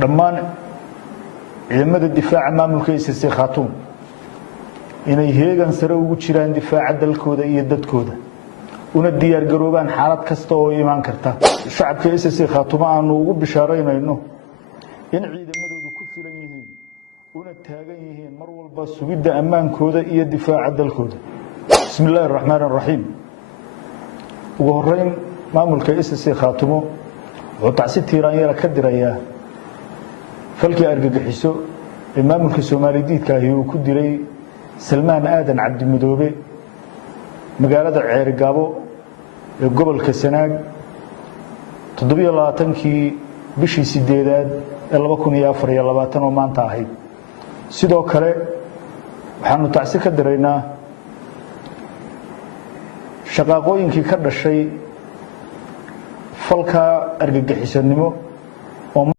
dhammaan ciidamada difaaca maamulka SSC Khartoum inay heegan sare ugu jiraan difaaca dalkooda iyo dadkooda una diyaar garoobaan xaalad kasta oo iman karta shacabka SSC Khartoum aanu ugu bishaaraynayno in ciidamadoodu ku filan yihiin una taagan yihiin mar walba sugidda ammaankooda iyo difaaca dalkooda bismillaahir rahmaanir rahiim ugu horeyn maamulka SSC Khartoum wuxuu tacsi tiiraanyada ka dirayaa falkii argagixiso ee maamulka Soomaaliyeedka ahi uu ku diray Salmaan Aadan Cabdi Madoobe magaalada Ceergaabo ee gobolka Sanaag 27kii bishii 8aad ee 2024 oo maanta ahayd sidoo kale waxaanu tacsi ka diraynaa shaqaaqooyinkii ka dhashay falka argagixisanimo